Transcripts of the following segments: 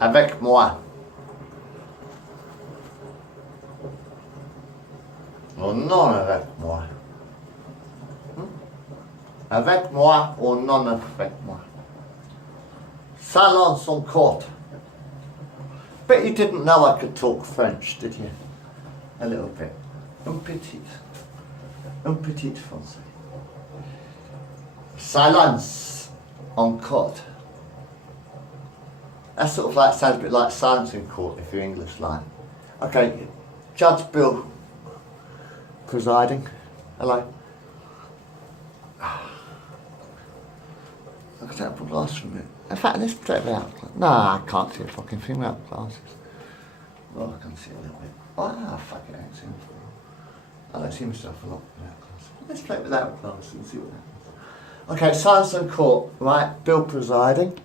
Avec moi. Ou non avec moi. Avec moi ou non avec moi. Salon son court. But you didn't know I could talk French, did you? A little bit. Un petit. Un petit français. Silence en court. That sort of like sounds a bit like silence in court if you're English like. Okay, Judge Bill presiding. Hello. I can take up a glass from it. In fact, let's take it out. No, I can't see a fucking thing without glasses. Oh, I can see a little bit. Oh, fuck it, I ain't seen before. I don't see myself a lot without glasses. Let's play it without glasses and see what happens. Okay, silence in court, right? Bill presiding.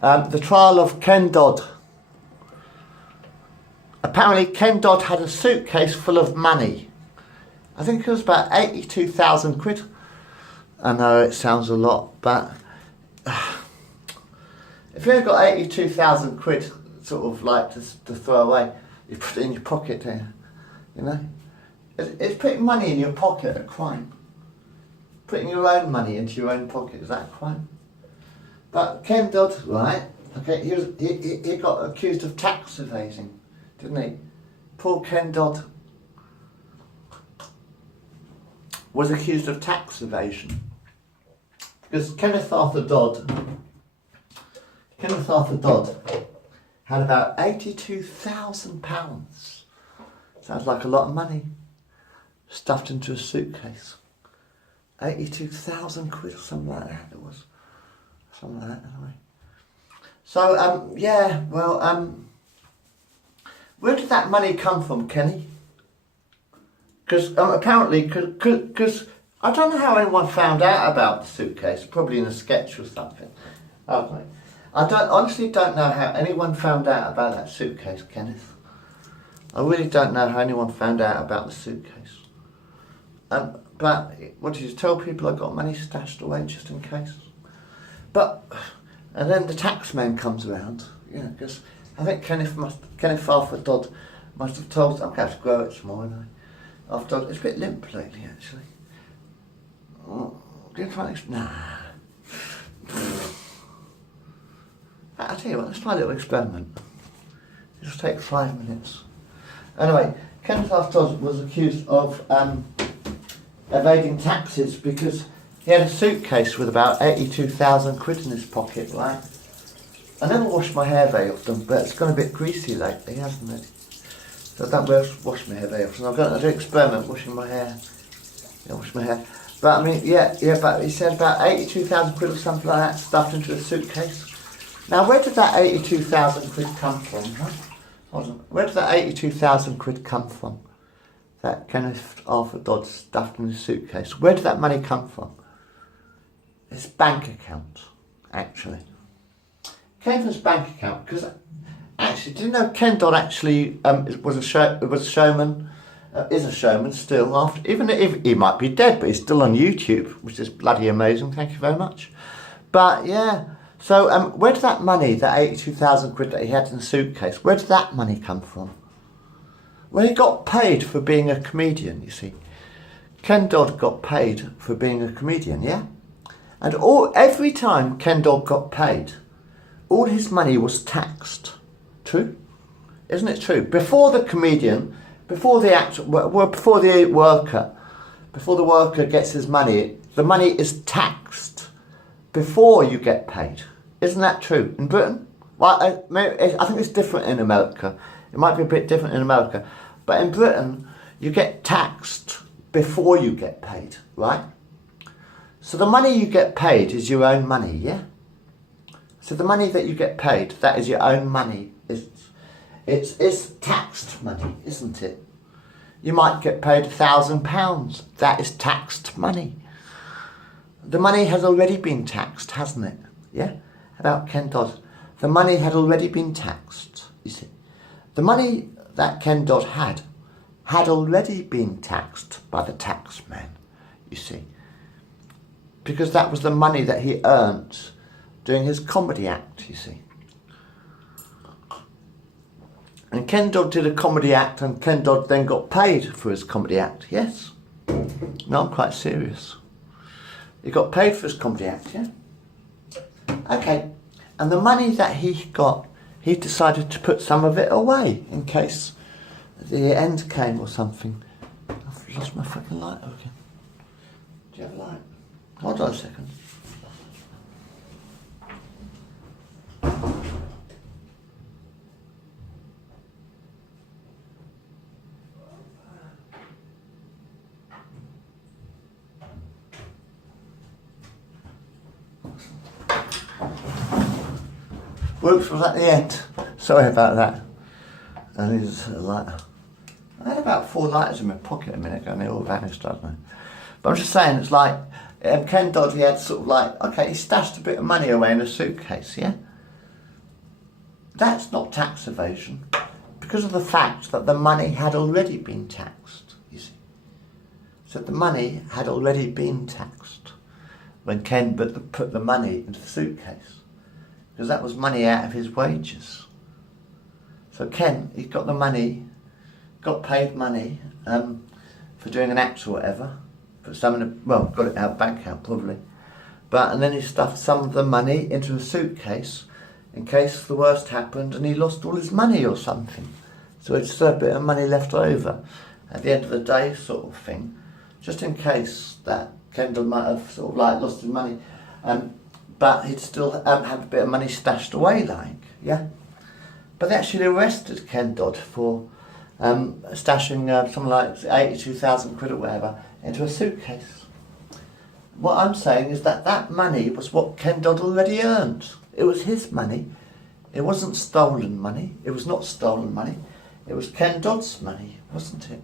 The trial of Ken Dodd. Apparently Ken Dodd had a suitcase full of money. I think it was about 82,000 quid. I know it sounds a lot, but if you only got 82,000 quid sort of like to throw away, you put it in your pocket there, you know? Is putting money in your pocket a crime? Putting your own money into your own pocket, is that a crime? But Ken Dodd, right, okay, he got accused of tax evading, didn't he? Poor Ken Dodd was accused of tax evasion. Because Kenneth Arthur Dodd had about £82,000. Sounds like a lot of money stuffed into a suitcase. 82,000 quid or something like that it was. Something like that anyway. So, yeah, well, where did that money come from, Kenny? Because apparently, because I don't know how anyone found out about the suitcase, probably in a sketch or something. Okay. I honestly don't know how anyone found out about that suitcase, Kenneth. I really don't know how anyone found out about the suitcase. But what did you tell people I got money stashed away just in case? But, and then the tax man comes around, you know, because I think Kenneth Arthur Dodd must have told, I'm going to have to grow it some more, you know. After it's a bit limp lately, actually. Oh, do you try nah. I'll tell you what, let's try a little experiment. It'll just take 5 minutes. Anyway, Kenneth Arthur Dodd was accused of evading taxes because he had a suitcase with about 82,000 quid in his pocket, right? I never wash my hair very often, but it's gone a bit greasy lately, hasn't it? So I don't wash my hair very often. I'm going to do an experiment washing my hair. Yeah, wash my hair. But I mean, yeah, but he said about 82,000 quid or something like that stuffed into a suitcase. Now, where did that 82,000 quid come from? Huh? Hold on. Where did that 82,000 quid come from? That Kenneth Arthur Dodd stuffed in his suitcase. Where did that money come from? His bank account, actually. Came from his bank account because, actually, do you know Ken Dodd actually was a showman? Is a showman still, after, even if he might be dead, but he's still on YouTube, which is bloody amazing. Thank you very much. But yeah, so where did that money, that 82,000 quid that he had in the suitcase, where did that money come from? Well, he got paid for being a comedian, you see. Ken Dodd got paid for being a comedian, yeah? And every time Ken Dodd got paid, all his money was taxed. True? Isn't it true? Before the comedian, before the worker gets his money, the money is taxed before you get paid. Isn't that true? In Britain? Well, I think it's different in America. It might be a bit different in America. But in Britain, you get taxed before you get paid, right? So the money you get paid is your own money, yeah? So the money that you get paid, that is your own money. It's taxed money, isn't it? You might get paid £1,000. That is taxed money. The money has already been taxed, hasn't it? Yeah? About Ken Dodd. The money had already been taxed, you see. The money that Ken Dodd had already been taxed by the tax man, you see. Because that was the money that he earned doing his comedy act, you see. And Ken Dodd did a comedy act, and Ken Dodd then got paid for his comedy act, yes. No, I'm quite serious. He got paid for his comedy act, yeah? Okay, and the money that he got, he decided to put some of it away in case the end came or something. I've lost my fucking light again. Do you have a light? Hold on a second. Whoops, was at the end. Sorry about that. And there's a lighter. I had about 4 lighters in my pocket a minute ago and they all vanished, don't they? But I'm just saying, it's like, Ken Dodd, he had sort of like, okay, he stashed a bit of money away in a suitcase, yeah? That's not tax evasion because of the fact that the money had already been taxed, you see. So the money had already been taxed when Ken put the money into the suitcase. Because that was money out of his wages. So Ken, he got the money, got paid money for doing an act or whatever. Put some in got it out bank account probably. And then he stuffed some of the money into a suitcase in case the worst happened and he lost all his money or something. So it's still a bit of money left over at the end of the day, sort of thing, just in case that Kendall might have sort of like lost his money. But he'd still have a bit of money stashed away, like, yeah. But they actually arrested Ken Dodd for stashing something like 82,000 quid or whatever into a suitcase. What I'm saying is that that money was what Ken Dodd already earned. It was his money. It wasn't stolen money. It was not stolen money. It was Ken Dodd's money, wasn't it?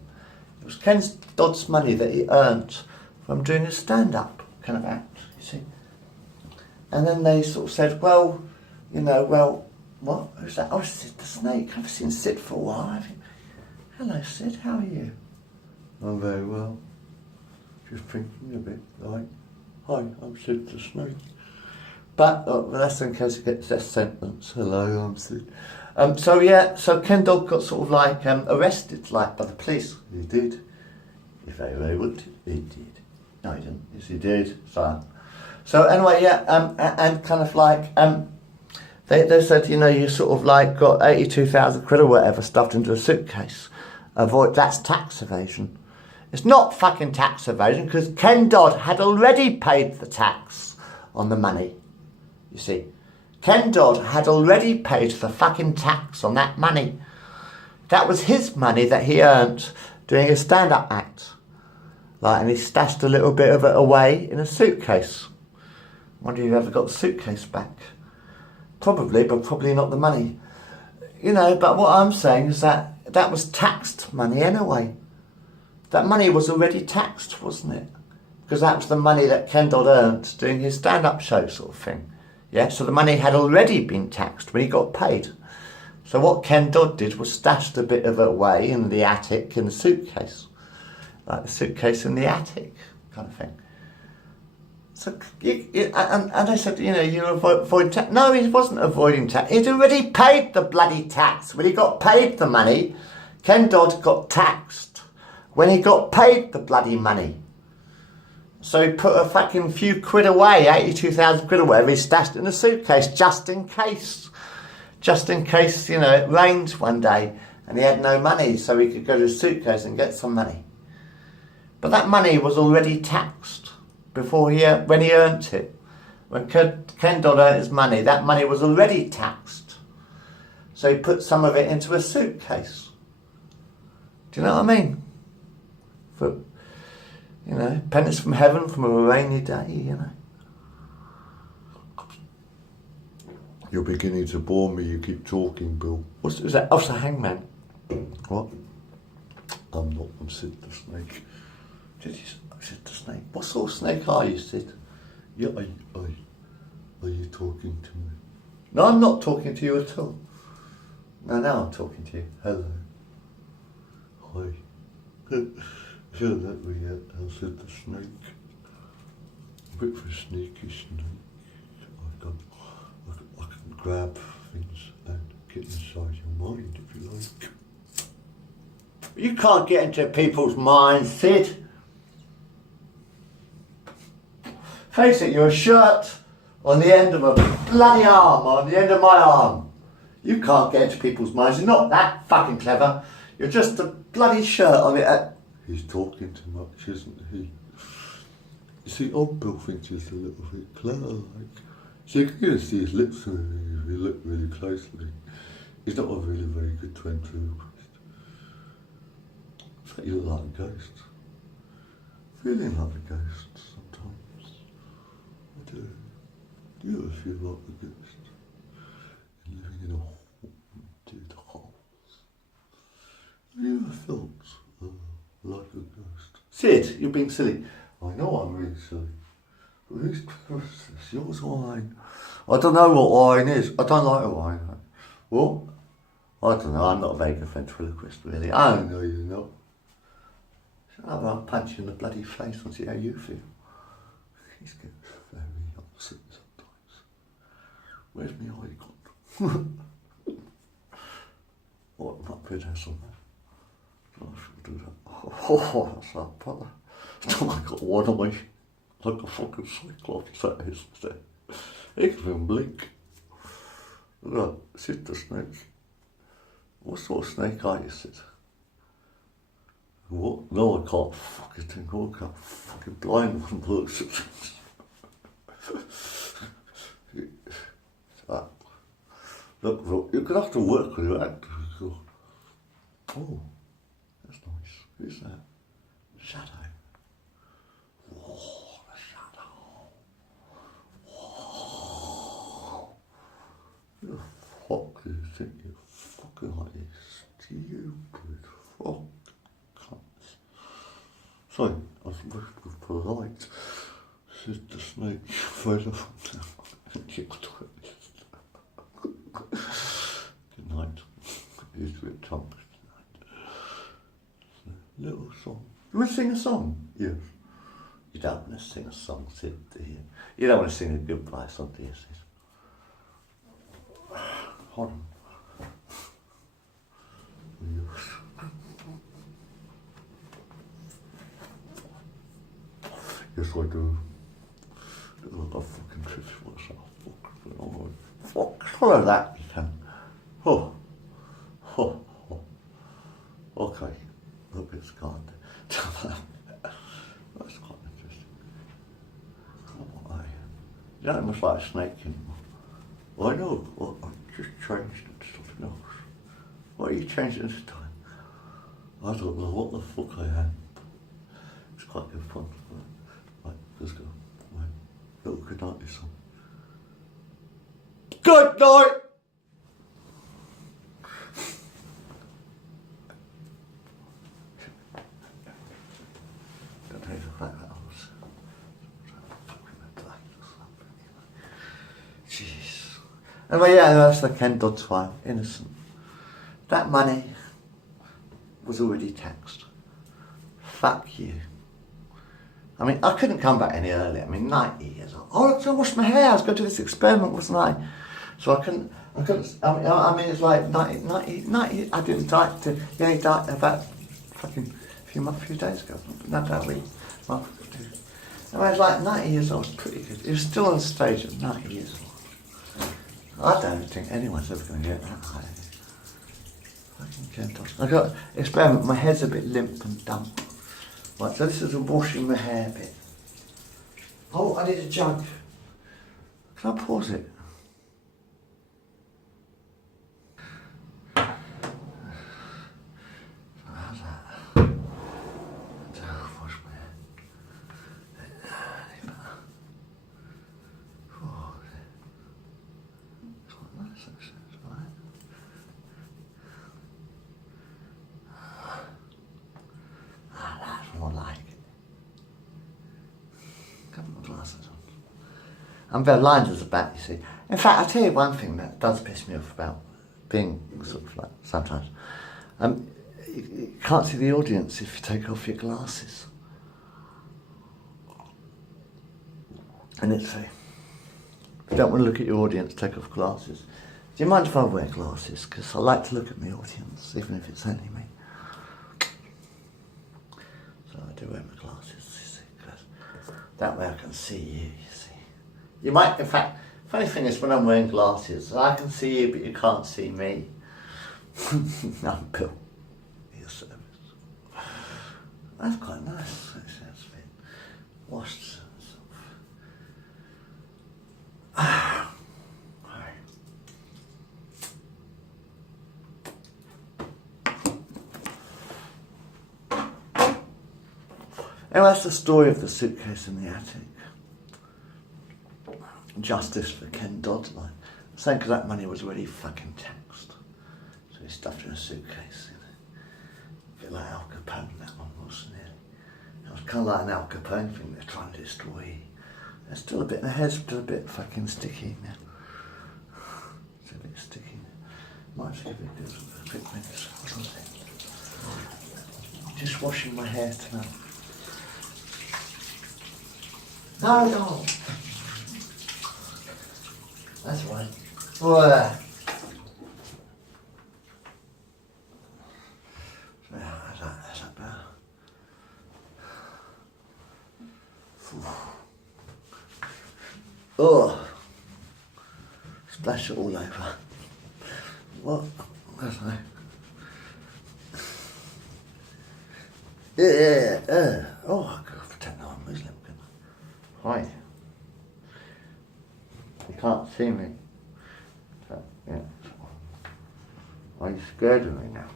It was Ken Dodd's money that he earned from doing a stand-up kind of act, you see. And then they sort of said, well, what? Who's that? Oh, Sid the Snake. I haven't seen Sid for a while, have you? Hello, Sid, how are you? I'm very well. Just thinking a bit like, hi, I'm Sid the Snake. But that's in case it gets that sentence. Hello, I'm Sid. So Ken Dodd got sort of like arrested, like, by the police. He did. If they were able to, he did. No, he didn't. Yes, he did. So anyway, and kind of like, they said, you sort of like got 82,000 quid or whatever stuffed into a suitcase. That's tax evasion. It's not fucking tax evasion because Ken Dodd had already paid the tax on the money. You see, Ken Dodd had already paid the fucking tax on that money. That was his money that he earned doing a stand-up act. Like, and he stashed a little bit of it away in a suitcase. Wonder if you ever got the suitcase back. Probably, but probably not the money. But what I'm saying is that that was taxed money anyway. That money was already taxed, wasn't it? Because that was the money that Ken Dodd earned doing his stand-up show sort of thing. Yeah, so the money had already been taxed when he got paid. So what Ken Dodd did was stashed a bit of it away in the attic in the suitcase. Like the suitcase in the attic kind of thing. So, and they said, you avoid tax. No, he wasn't avoiding tax. He'd already paid the bloody tax. When he got paid the money, Ken Dodd got taxed. When he got paid the bloody money. So he put a fucking few quid away, 82,000 quid or whatever, he stashed in a suitcase just in case. Just in case, it rained one day and he had no money so he could go to his suitcase and get some money. But that money was already taxed. When he earned it. When Ken Dodd earned his money, that money was already taxed. So he put some of it into a suitcase. Do you know what I mean? For, pennies from heaven from a rainy day, You're beginning to bore me, you keep talking, Bill. What's that? Oh, it's a hangman. What? I'm not, I'm Sid the Snake. Did you Sid the Snake? What sort of snake are you, Sid? Yeah, are you talking to me? No, I'm not talking to you at all. No, now I'm talking to you. Hello. Hi. Feel that we I Sid the Snake. A bit of a sneaky snake. I can grab things and get inside your mind if you like. You can't get into people's minds, Sid. Face it, you're a shirt on the end of a bloody arm, or on the end of my arm. You can't get into people's minds. You're not that fucking clever. You're just a bloody shirt on it. He's talking too much, isn't he? You see, old Bill thinks he's a little bit clever, like. So you can see his lips if you look really closely. He's not a really very good ventriloquist. It's like you look like a ghost. Feeling like a ghost sometimes. I do. Do you ever feel like a ghost? You're living in a haunted house. Have you ever felt like a ghost? Sid, you're being silly. I know I'm really silly. But whose clever is this? Yours or mine? I don't know what wine is. I don't like wine. What? I don't know. I'm not a very good ventriloquist, really. I know you're not. Shut up, I'll punch you in the bloody face and see how you feel. He's getting very upset sometimes. Where's my eye gone? What, not good ass on that? I should do that. Oh, that's that brother. I got one eye. Like a fucking cyclops, that is. He can even blink. Look, Sid the snake. What sort of snake are you, Sid? What? No, I can't fucking think. I can't fucking blind one looks at Look, you're going to have to work with your actor. Oh, that's nice. Who's that? Shadow. Whoa, the shadow. Whoa. Who the fuck do you think you're fucking like this? Stupid fuck. Sorry, I was supposed to be polite. Sid the snake fell off. Good night. He's a bit drunk tonight. Little song. You want to sing a song? Yes. You don't want to sing a song, Sid, do you? You don't want to sing a goodbye song, do you, Sid? Hold on. Yes. Yes, I do. Look, I fucking tripped myself. Fuck, swallow that, you can. Oh. Oh. Oh. Okay. Look, it's gone. That's quite interesting. Oh, you don't look like a snake anymore. I know. Well, I just changed it to something else. What are you changing this time? I don't know what the fuck I am. It's quite good fun. Right, let's go. Right. Little good night this song. Good night! Jeez. Anyway, yeah, that's the Ken Dodd's file. Innocent. That money was already taxed. Fuck you. I mean, I couldn't come back any earlier. I mean, 90 years old. Oh, I was going to wash my hair. I was going to do this experiment, wasn't I? So I couldn't, I mean, it's like 90, I didn't die to, you only died about fucking few days ago. Not that week. Month or two. I mean, it's like 90 years old, it's pretty good. He was still on stage at 90 years old. I don't think anyone's ever going to get that high. Fucking Ken Dodd. I got an experiment, my head's a bit limp and dumb. Right, so this is a washing my hair bit. Oh, I need a jug. Can I pause it? How's that? Wash my hair. Oh, it's quite nice actually, it's all right. That's more like it. Got my glasses on. I'm very blind as a bat, you see. In fact, I'll tell you one thing that does piss me off about being sort of like sometimes. You can't see the audience if you take off your glasses. And it's if you don't want to look at your audience, take off glasses. Do you mind if I wear glasses? Because I like to look at my audience, even if it's only me. do wear my glasses, you see, because that way I can see you see. You might, in fact, funny thing is when I'm wearing glasses, I can see you, but you can't see me. I'm Bill, your service. That's quite nice, actually. That's been washed. Anyway, that's the story of the suitcase in the attic. Justice for Ken Dodd, like. Saying because that money was already fucking taxed. So he stuffed it in a suitcase, you know. A bit like Al Capone, that one, wasn't it? It was kind of like an Al Capone thing they're trying to destroy. There's still a bit, the hair's still a bit fucking sticky now. It's a bit sticky. Might just give it a quick minute. Hold on a second. Just washing my hair tonight. No. That's right. Oh, yeah. That's that better. Oh. Splash it all over. What? That's right. Yeah. Oh, I could pretend I'm Muslim. Hi. You can't see me. So, yeah. Are you scared of me now?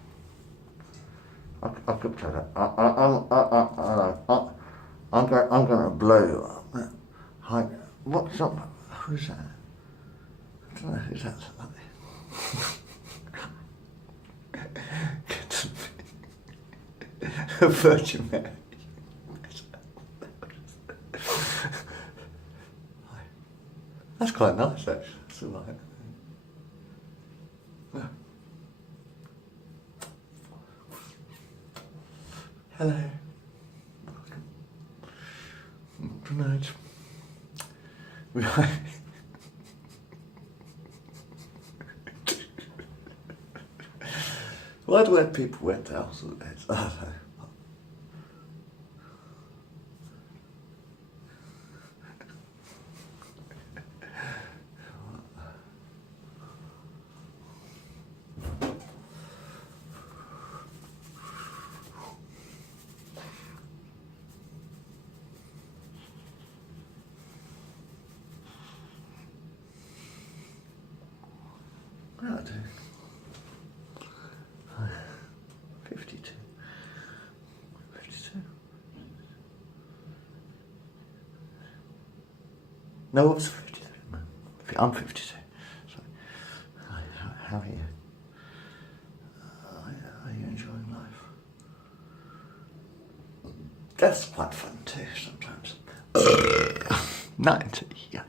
I could tell that. I'm gonna blow you up. Hi. What's up? Who's that? I don't know who's that. Get to me. A Virgin Mary. That's quite nice, actually. That's all right. Yeah. Hello. Welcome. Good night. Why do people wear towels on their heads? I don't know. I do. 52. 52. No, it was 52. I'm 52. Sorry. How are you? Are you enjoying life? That's quite fun too, sometimes. 90. Yeah.